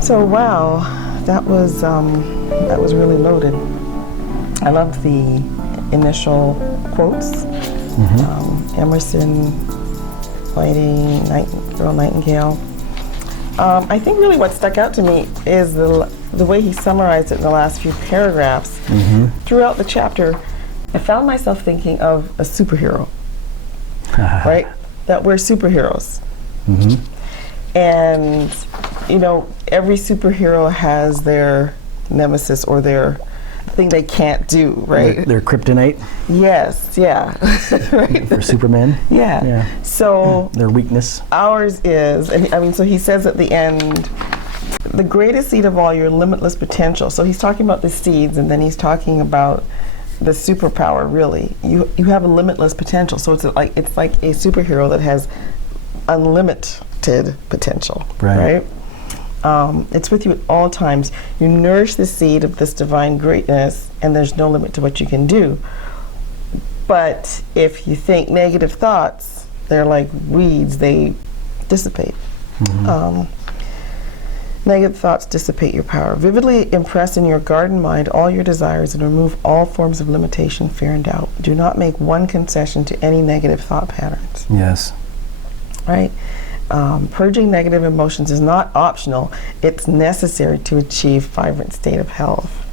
So wow, that was really loaded. I loved the initial quotes. Emerson, Whiting, Girl Nightingale. I think really what stuck out to me is the way he summarized it in the last few paragraphs. Throughout the chapter, I found myself thinking of a superhero, right? That we're superheroes. And, you know, every superhero has their nemesis or their thing they can't do, right? Their kryptonite. Yes, yeah. Right? For Superman. Yeah. So their weakness. Ours is, and I mean, so he says at the end, the greatest seed of all, your limitless potential. So he's talking about the seeds, and then he's talking about the superpower. Really, you have a limitless potential. So it's like a superhero that has unlimited potential, right? It's with you at all times. You nourish the seed of this divine greatness, and there's no limit to what you can do. But if you think negative thoughts, they're like weeds, they dissipate. Negative thoughts dissipate your power. Vividly impress in your garden mind all your desires and remove all forms of limitation, fear, and doubt. Do not make one concession to any negative thought patterns. Yes. Right? Purging negative emotions is not optional. It's necessary to achieve vibrant state of health.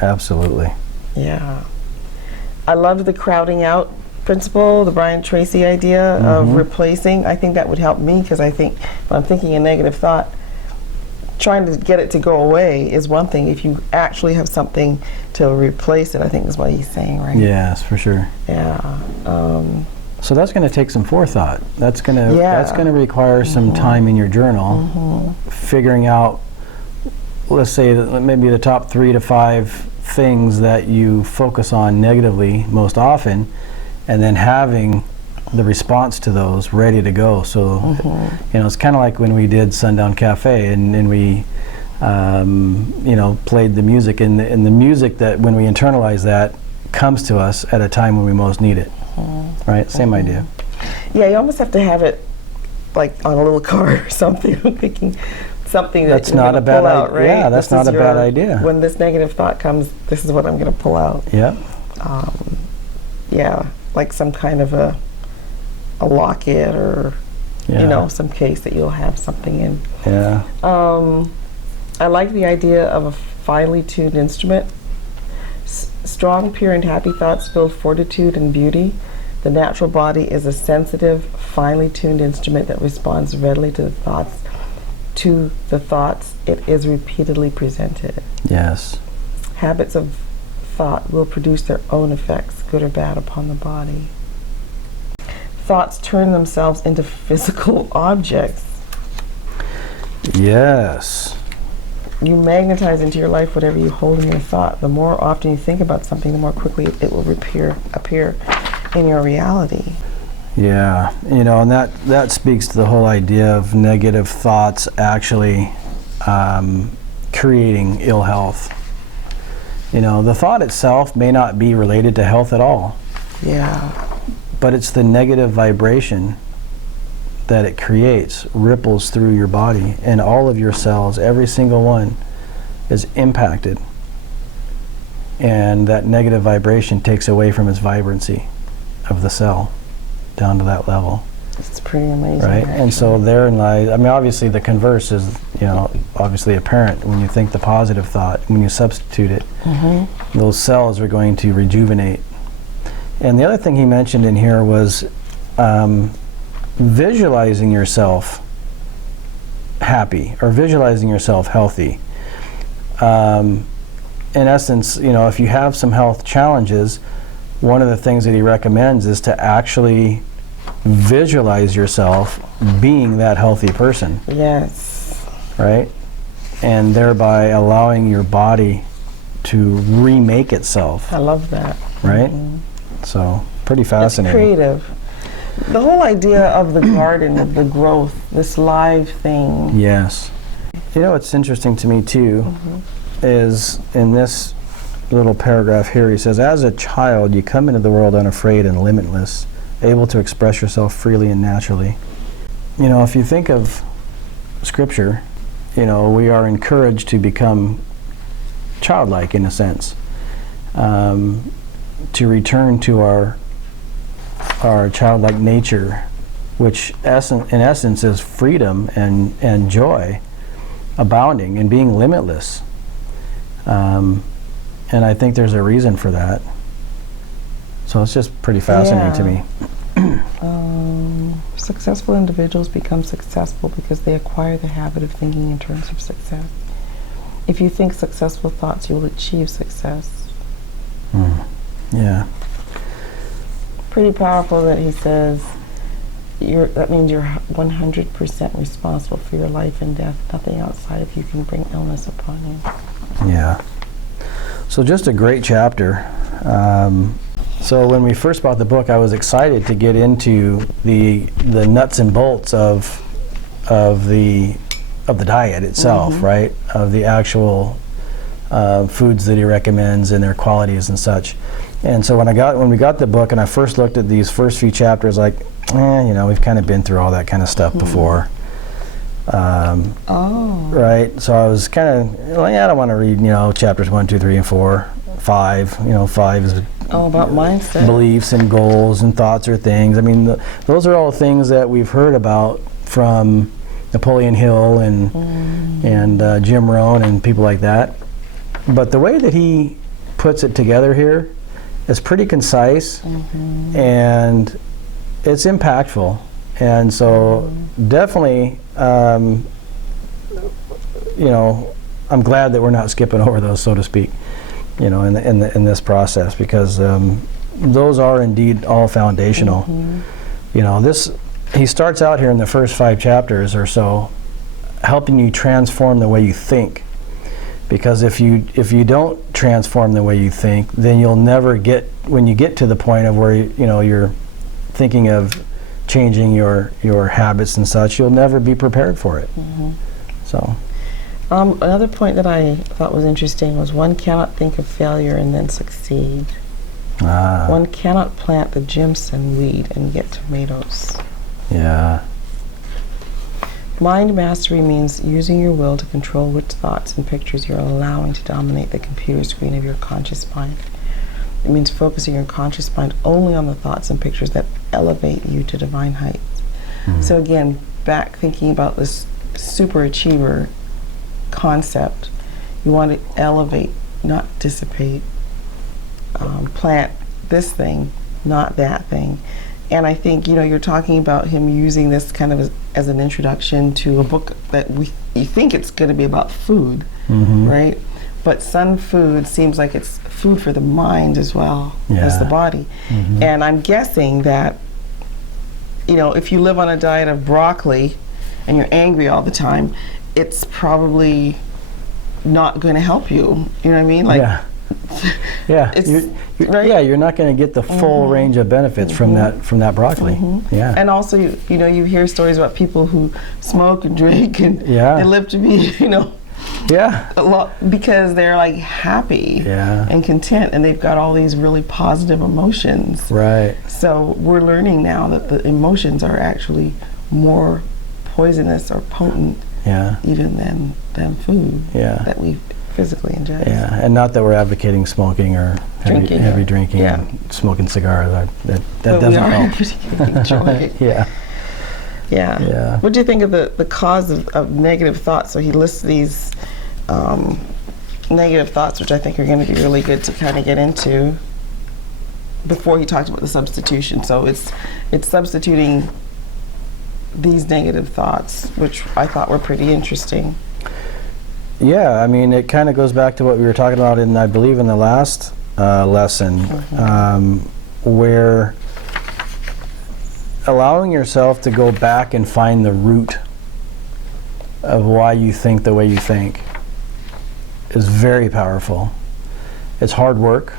Absolutely. Yeah. I loved the crowding out principle, the Brian Tracy idea of replacing. I think that would help me, because I think when I'm thinking a negative thought, trying to get it to go away is one thing. If you actually have something to replace it, I think is what he's saying, right? Yes, for sure. Yeah. So that's going to take some forethought. That's going to require some time in your journal, figuring out, let's say, maybe the top 3 to 5 things that you focus on negatively most often, and then having the response to those ready to go. So, you know, it's kind of like when we did Sundown Cafe, and we, you know, played the music, and the music that when we internalize that comes to us at a time when we most need it. Right? Same idea. Yeah, you almost have to have it like on a little card or something. I'm thinking something that's not a bad idea. Right? Yeah, that's not a bad idea. When this negative thought comes, this is what I'm going to pull out. Yeah. Yeah, like some kind of a locket, or you know, some case that you'll have something in. Yeah. I like the idea of a finely tuned instrument. Strong, pure, and happy thoughts build fortitude and beauty. The natural body is a sensitive, finely tuned instrument that responds readily to the thoughts it is repeatedly presented. Yes. Habits of thought will produce their own effects, good or bad, upon the body. Thoughts turn themselves into physical objects. Yes. You magnetize into your life whatever you hold in your thought. The more often you think about something, the more quickly it will appear in your reality. Yeah, you know, and that speaks to the whole idea of negative thoughts actually creating ill health. You know, the thought itself may not be related to health at all. Yeah. But it's the negative vibration that it creates, ripples through your body, and all of your cells, every single one, is impacted. And that negative vibration takes away from its vibrancy of the cell down to that level. It's pretty amazing. Right? Actually. And so therein lies, I mean, obviously the converse is, you know, obviously apparent. When you think the positive thought, when you substitute it, those cells are going to rejuvenate. And the other thing he mentioned in here was visualizing yourself happy or visualizing yourself healthy. In essence, you know, if you have some health challenges, one of the things that he recommends is to actually visualize yourself being that healthy person. Yes. Right? And thereby allowing your body to remake itself. I love that. Right? So, pretty fascinating. It's creative. The whole idea of the garden, of the growth, this live thing. Yes. You know what's interesting to me too is in this little paragraph here, he says, as a child, you come into the world unafraid and limitless, able to express yourself freely and naturally. You know, if you think of Scripture, we are encouraged to become childlike in a sense, to return to our childlike nature, which in essence is freedom and joy, abounding and being limitless. And I think there's a reason for that. So it's just pretty fascinating to me. Successful individuals become successful because they acquire the habit of thinking in terms of success. If you think successful thoughts, you'll achieve success. Yeah. Pretty powerful that he says that means you're 100% responsible for your life and death. Nothing outside of you can bring illness upon you. Yeah. So just a great chapter. So when we first bought the book, I was excited to get into the nuts and bolts of the diet itself, right? Of the actual foods that he recommends and their qualities and such. And so when we got the book and I first looked at these first few chapters, like, we've kind of been through all that kind of stuff before. Right? So I was kind of like, I don't want to read, chapters 1, 2, 3, and 4, 5. 5 is about mindset, beliefs and goals and thoughts or things. I mean, those are all things that we've heard about from Napoleon Hill and Jim Rohn and people like that. But the way that he puts it together here is pretty concise and it's impactful. And so definitely, I'm glad that we're not skipping over those, so to speak, in this process, because those are indeed all foundational. He starts out here in the first 5 chapters or so, helping you transform the way you think. Because if you don't transform the way you think, then you'll never when you get to the point of where you're thinking of changing your habits and such, you'll never be prepared for it. So. Another point that I thought was interesting was one cannot think of failure and then succeed. One cannot plant the Jimson weed and get tomatoes. Yeah. Mind mastery means using your will to control which thoughts and pictures you're allowing to dominate the computer screen of your conscious mind. It means focusing your conscious mind only on the thoughts and pictures that elevate you to divine heights. So again, back thinking about this super achiever concept, you want to elevate, not dissipate. Plant this thing, not that thing. And I think, you're talking about him using this kind of as an introduction to a book that you think it's going to be about food, right? But Sunfood seems like it's food for the mind as well as the body. And I'm guessing that, if you live on a diet of broccoli and you're angry all the time, it's probably not going to help you. You know what I mean? Right? You're not going to get the full range of benefits from that broccoli. Yeah. And also, you hear stories about people who smoke and drink and they live to be, a lot, because they're like happy and content, and they've got all these really positive emotions. Right. So we're learning now that the emotions are actually more poisonous or potent even than food that we physically ingest. Yeah, and not that we're advocating smoking or heavy drinking and smoking cigars. That doesn't help. Yeah. What do you think of the cause of negative thoughts? So he lists these negative thoughts, which I think are going to be really good to kind of get into before he talked about the substitution. So it's substituting these negative thoughts, which I thought were pretty interesting. Yeah, I mean, it kind of goes back to what we were talking about I believe in the last lesson, where allowing yourself to go back and find the root of why you think the way you think is very powerful. It's hard work.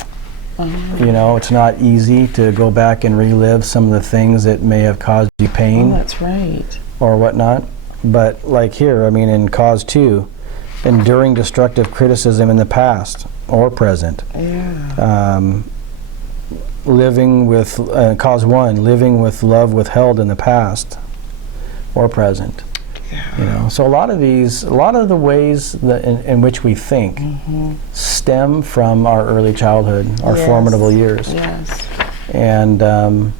It's not easy to go back and relive some of the things that may have caused you pain. That's right. Or whatnot. But like here, I mean, in Cause 2, enduring destructive criticism in the past or present. Living with, Cause 1, living with love withheld in the past or present. Yeah. So a lot of the ways that in which we think stem from our early childhood, our formidable years. Yes. And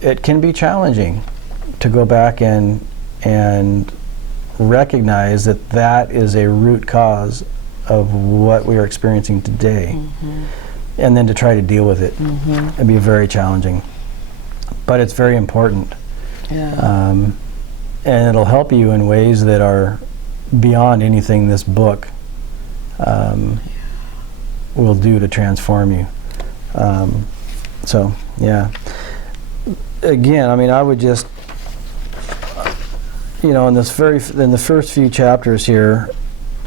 it can be challenging to go back and recognize that that is a root cause of what we are experiencing today, and then to try to deal with it. It'd be very challenging, but it's very important. Yeah. And it'll help you in ways that are beyond anything this book will do to transform you. So, yeah. Again, I mean, I would just, in the first few chapters here,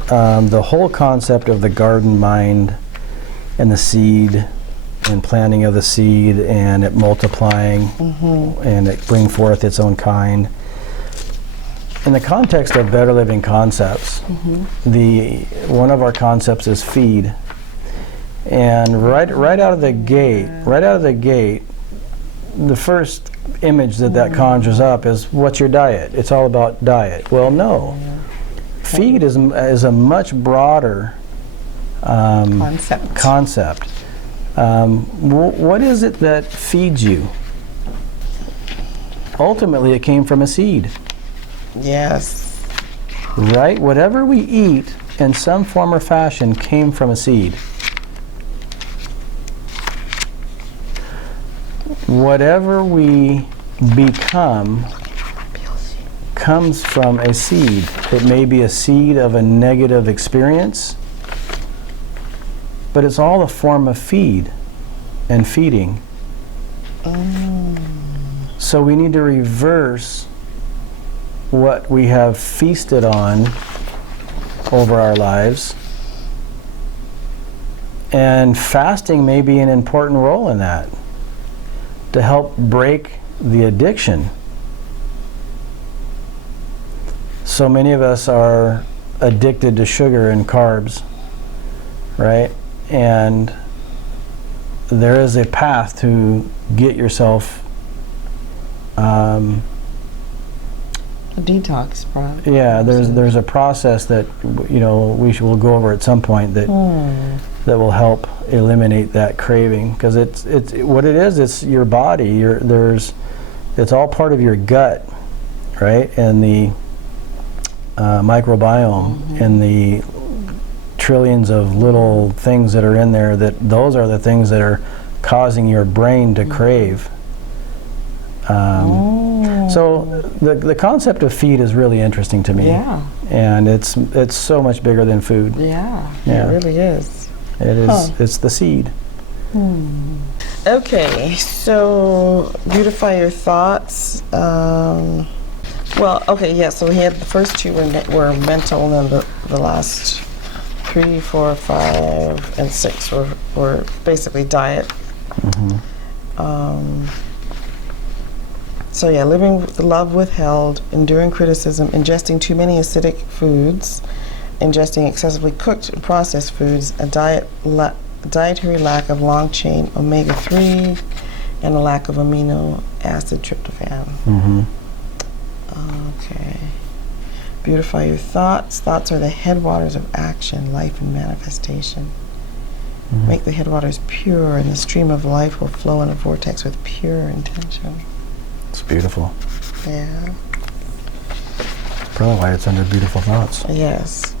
the whole concept of the garden mind and the seed and planting of the seed and it multiplying and it bring forth its own kind. In the context of Better Living Concepts, one of our concepts is feed. And right out of the gate, the first image that conjures up is, what's your diet? It's all about diet. Well, no. Feed is a much broader concept. What is it that feeds you? Ultimately, it came from a seed. Yes. Right? Whatever we eat in some form or fashion came from a seed. Whatever we become comes from a seed. It may be a seed of a negative experience, but it's all a form of feed and feeding. So we need to reverse what we have feasted on over our lives, and fasting may be an important role in that, to help break the addiction. So many of us are addicted to sugar and carbs, right? And there is a path to get yourself a detox process. Yeah, there's a process that we'll go over at some point that will help eliminate that craving, because it's what it is. It's your body. It's all part of your gut, right? And the microbiome and the trillions of little things that are in there. Those are the things that are causing your brain to crave. So the concept of feed is really interesting to me. Yeah. And it's so much bigger than food. Yeah. It really is. It is. It's the seed. Okay, so beautify your thoughts. So we had the first two were mental, and then the last 3, 4, 5, and 6 were basically diet. Living with love withheld, enduring criticism, ingesting too many acidic foods, ingesting excessively cooked and processed foods, a dietary lack of long-chain omega-3, and a lack of amino acid tryptophan. Okay. Beautify your thoughts. Thoughts are the headwaters of action, life, and manifestation. Make the headwaters pure, and the stream of life will flow in a vortex with pure intention. It's beautiful. Yeah. Probably why it's under beautiful thoughts. Yes.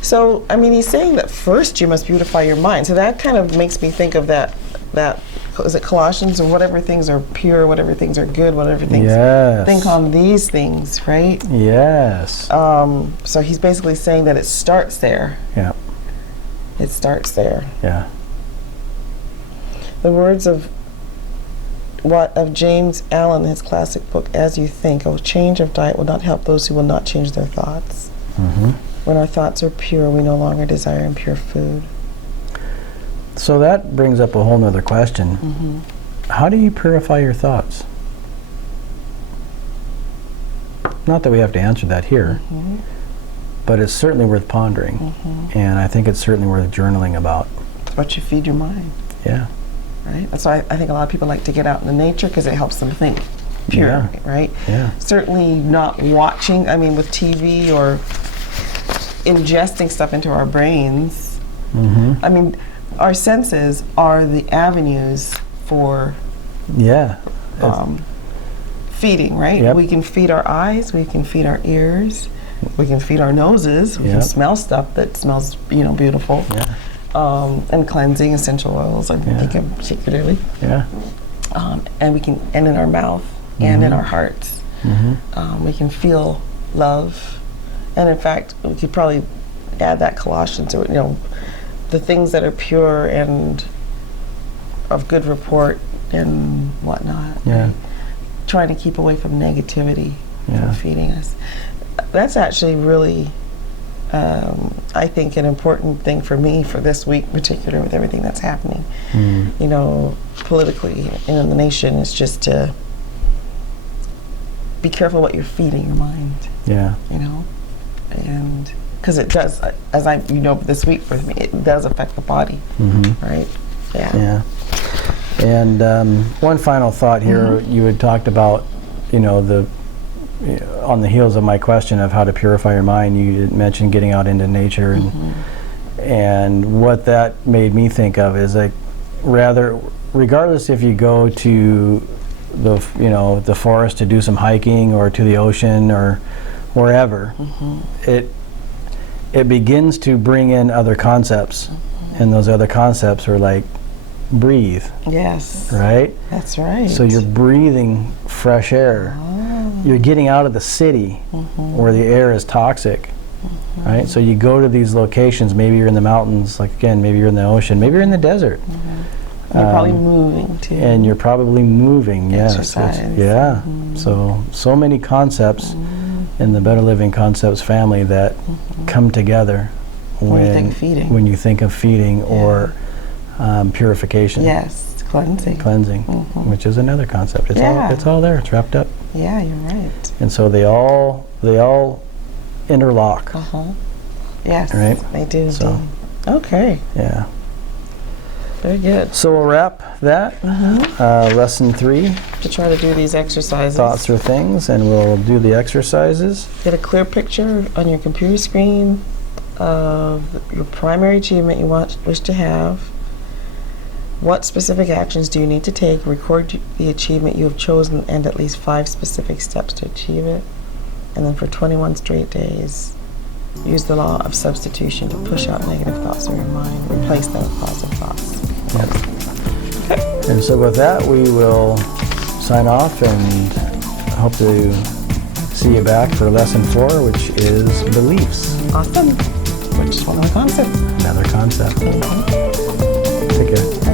So, he's saying that first you must beautify your mind. So that kind of makes me think of that is it Colossians, or whatever things are pure, whatever things are good, whatever things. Yes. Think on these things, right? Yes. So he's basically saying that it starts there. Yeah. It starts there. Yeah. The words of James Allen in his classic book, As You Think, a change of diet will not help those who will not change their thoughts. When our thoughts are pure, we no longer desire impure food. So that brings up a whole nother question. How do you purify your thoughts? Not that we have to answer that here, but it's certainly worth pondering. And I think it's certainly worth journaling about. It's what you feed your mind. Yeah. Right? That's why I think a lot of people like to get out in the nature, because it helps them think. pure, right? Yeah. Certainly not watching, I mean, with TV or ingesting stuff into our brains. I mean, our senses are the avenues for feeding, right? Yep. We can feed our eyes, we can feed our ears, we can feed our noses, we can smell stuff that smells, beautiful. And cleansing essential oils, I'm thinking particularly. And we can, and in our mouth and in our hearts, we can feel love. And in fact, we could probably add that Colossians, or the things that are pure and of good report and whatnot. Right? Trying to keep away from negativity from feeding us. That's actually really, I think, an important thing for me for this week in particular, with everything that's happening, politically in the nation, is just to be careful what you're feeding your mind. And because it does, as this week for me, it does affect the body, right? And one final thought here, you had talked about, on the heels of my question of how to purify your mind, you had mentioned getting out into nature, and what that made me think of is, like, regardless if you go to the forest to do some hiking or to the ocean or wherever, it begins to bring in other concepts, and those other concepts are like breathe. Yes. Right? That's right. So you're breathing fresh air. You're getting out of the city where the air is toxic. Right? So you go to these locations, maybe you're in the mountains, like again, maybe you're in the ocean, maybe you're in the desert. You're probably moving too. And you're probably moving, Exercise. So many concepts in the Better Living Concepts family that come together when you think of feeding or purification. Yes, cleansing. Which is another concept. It's all there. It's wrapped up. Yeah, you're right. And so they all interlock. Yes, right? They do. So, okay. Yeah. Very good. So we'll wrap that. Lesson 3. To try to do these exercises. Thoughts or things, and we'll do the exercises. Get a clear picture on your computer screen of your primary achievement you wish to have. What specific actions do you need to take? Record the achievement you have chosen and at least 5 specific steps to achieve it. And then for 21 straight days, use the law of substitution to push out negative thoughts in your mind. Replace them with positive thoughts. Okay. And so with that, we will sign off and hope to see you back for lesson 4, which is beliefs. Awesome. Which is one of the concepts. Another concept. Take care.